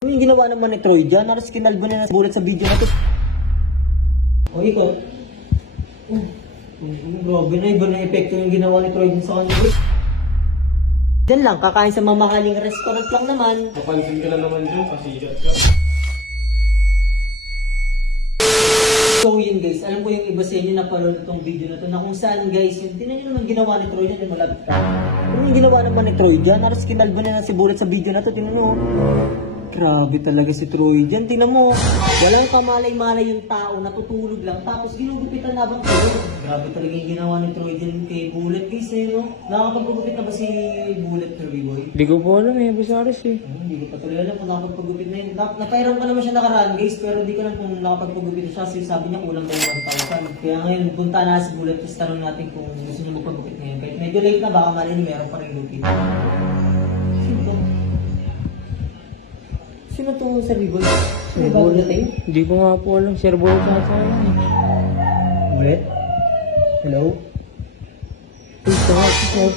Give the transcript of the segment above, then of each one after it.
Ano yung ginawa naman ni Troy dyan? Naras kinalbo na bulat sa video na to. O ikaw? Grabe na, iba na epekto yung ginawa ni Troy dyan sa kanya. Dyan lang, kakain sa mamahaling restaurant lang naman. Napansin ka na naman dyan, pasigat ka. So yun guys, alam ko yung iba sa inyo na panood itong video na to na kung saan guys, yung tinan nyo naman ginawa ni Troy dyan, yung malapit ka. Ano yung ginawa naman ni Troy dyan? Naras kinalbo na si bulat sa video na to, tinan nyo. Grabe talaga si Troy dyan. Tingnan mo, walang kamalay-malay yung tao, natutulog lang, tapos ginugupitan na bang kayo. Grabe talaga yung ginawa ni Troy dyan kay Bullet guys eh, no? Nakakapagpagupit na ba si Bullet, Kirby Boy? Hindi ko po alam eh, Basaris eh. Hindi ko pa tuloy alam kung nakapagpagupit na yun. Napairam pa naman siya nakaraan guys, pero hindi ko alam kung nakapagpagupit na siya. Kasi sabi niya kulang pa yung 1,000. Kaya ngayon, punta na si Bullet, tapos tanong natin kung gusto niya magpagupit ngayon. Kahit medyo late na, baka mali niya meron pa rin gupit. Sino to? Sino to Sir Riboy? Sino ba ulit tayo? Hindi ko nga po alam, Sir Boy sa akin. Ulit? Hello? Huwag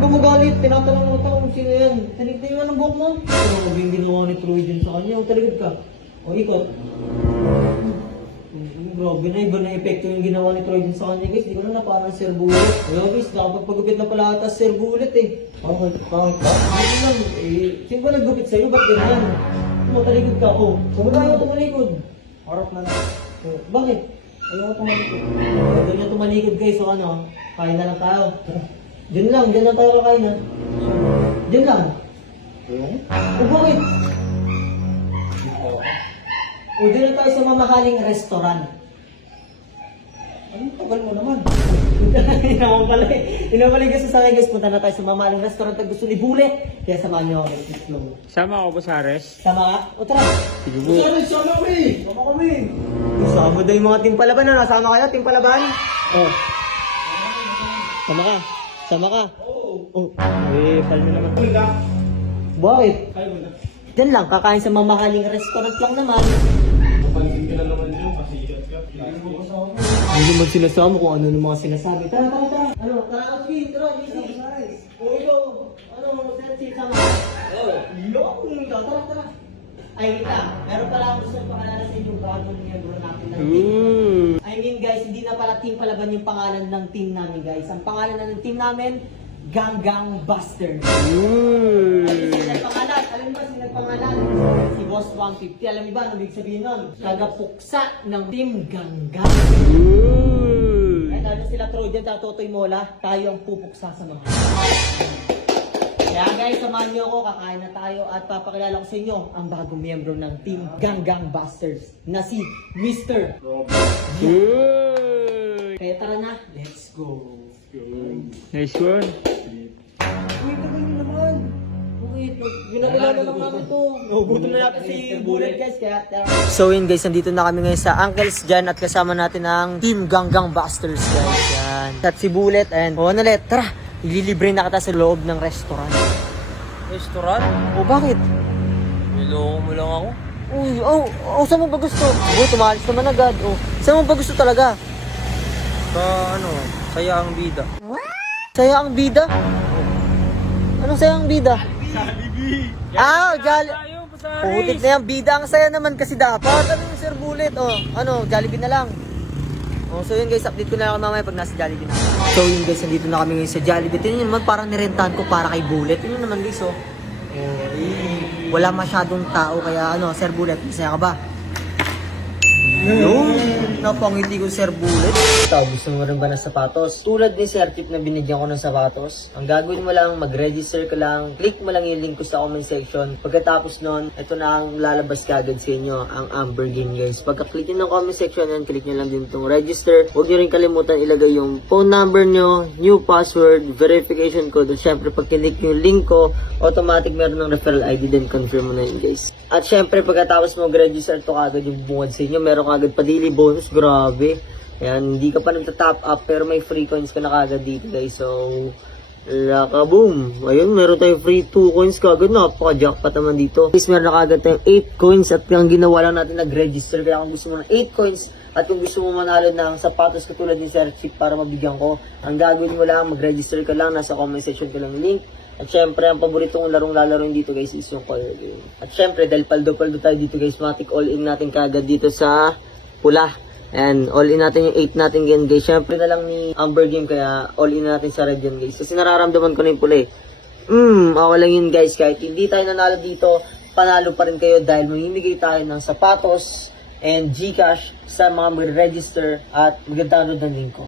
ka magalit, tinatanong mo ito kung sino yan. Tanig-tanig mo ng buhok mo. Ano mo yung ginawa ni Troy dyan sa kanya? O taligod ka? O ikaw? Grabe na, iba na epekto yung ginawa ni Troy dyan sa kanya guys. Di ko na napanan Sir Bullet. Kaya guys, nakapagpagupit na pala ata Sir Bullet eh. Bakit ba? Hindi lang. Sino ba naggupit sa'yo? Ba't ganyan? Taligod ka? O, kung ayaw tumaligod. Harap na lang. Bakit? Ayaw tumaligod. Doon niya tumaligod guys. So ano, kain na lang tayo. Diyan lang tayo kakain ha. Diyan lang. O bakit? O diyan lang tayo sa mamahaling restaurant. Ano tagal mo naman? Inaman pala guys sa akin guys. Punta na tayo sa mamahaling restaurant na gusto ni Bullet. Kaya samahan niyo ako guys. Sama ako, Basaris. Sama ka? O tara. Sige po. Sama kami. Sama kami. Sama daw yung mga timpalaban na. Nasama kayo, timpalaban? Oh. Sama ka. Sama ka. Oo. Oh. Pal na naman. Bakit? Diyan lang, kakain sa mamahaling restaurant lang naman. Napansin ka na naman dyan, pasigat ka. Hindi naman sinasama kung ano yung mga sinasabi. Tara. Ano, tara, Austin. Tara, easy. O ikaw, ano, Sergi, sama ka. Tara. Ay, wait lang. Meron pala akong gusto pakilala sa inyo bagong miyembro natin ng team. I mean guys, hindi na pala Team Palaban yung pangalan ng team namin guys. Ang pangalan na ng team namin, Ganggang Busters. Sino pangalan? Alam mo ba sino pangalan? Si Boss 150. Alam mo ba ano ibig sabihin nun? Tagapuksa ng Team Ganggang. Kaya ano sila Troy dyan, Totoy Mola, tayo ang pupuksa sa mga. Kaya guys, samahan niyo ako, kakain na tayo at papakilala ko sa inyo ang bagong miyembro ng Team Ganggang Busters na si Mr. Kaya tara na, let's go. Nice one. Uy, tagal nyo naman. Wait, ginagilala lang namin to. Nagugutom na natin si Bullet guys, kaya tara. So yun guys, nandito na kami ngayon sa Uncle's Jan at kasama natin ang Team Ganggang Busters guys. Yan. At si Bullet and ulit, tara. Ililibre na kita sa loob ng restaurant. Restaurant? O bakit? Niloko mo lang ako. Uy, saan mo ba gusto? Tumalis naman agad. Saan mo ba gusto talaga? Sa saya ang bida. Saya ang bida? Anong saya ang bida? Jollibee! Jolly. Putik na yan, bida ang saya naman kasi dapat. Ano yung Sir Bullet? Jollibee na lang. So yun guys, update ko na lang mamaya pag nasa Jollibee na. So yun guys, nandito na kami ngayon sa Jollibee. Tingnan nyo naman, parang nirentahan ko para kay Bullet. Tingnan naman guys, wala masyadong tao, kaya Sir Bullet, masaya ka ba? Napangiti ko Sir Bullet. Ikaw, gusto mo rin ba ng sapatos? Tulad ni Sir Tip na binigyan ko ng sapatos, ang gagawin mo lang, mag-register ka lang, click mo lang yung link ko sa comment section. Pagkatapos nun, ito na ang lalabas kagad sa inyo, ang Amber Game guys. Pagka-click nyo ng comment section yan, click nyo lang din itong register. Huwag nyo rin kalimutan ilagay yung phone number nyo, new password, verification code. At syempre, pag kinik yung link ko, automatic meron ng referral ID, then confirm mo na yun guys. At syempre, pagkatapos mo mag-register to kagad yung bungad sa inyo, meron kagad pa daily bonus, grabe. Ayan, hindi ka pa nagta-top up pero may free coins ka na kagad dito guys. So, laka-boom. Ayun, meron tayong free 2 coins kagad. Napaka-jackpot naman dito. Guys, meron na kagad tayong 8 coins at ang ginawa lang natin nag-register. Kaya kung gusto mo ng 8 coins at kung gusto mo manalo ng sapatos katulad ni Sir Chip para mabigyan ko, ang gagawin mo lang, mag-register ka lang, nasa comment section ko lang link. At syempre, ang paborito kong larong lalaroin dito guys is yung color game. At syempre, dahil paldo-paldo tayo dito guys, matik all in natin kagad dito sa pula. And all in natin yung 8 natin yan guys. Syempre na lang ni Amber game, kaya all in natin sa red yan guys. Kasi nararamdaman ko na yung pula eh. Okay lang yun guys. Kahit hindi tayo nanalo dito, panalo pa rin kayo dahil mamimigay tayo ng sapatos and Gcash sa mga mag-register at mag-download ng link ko.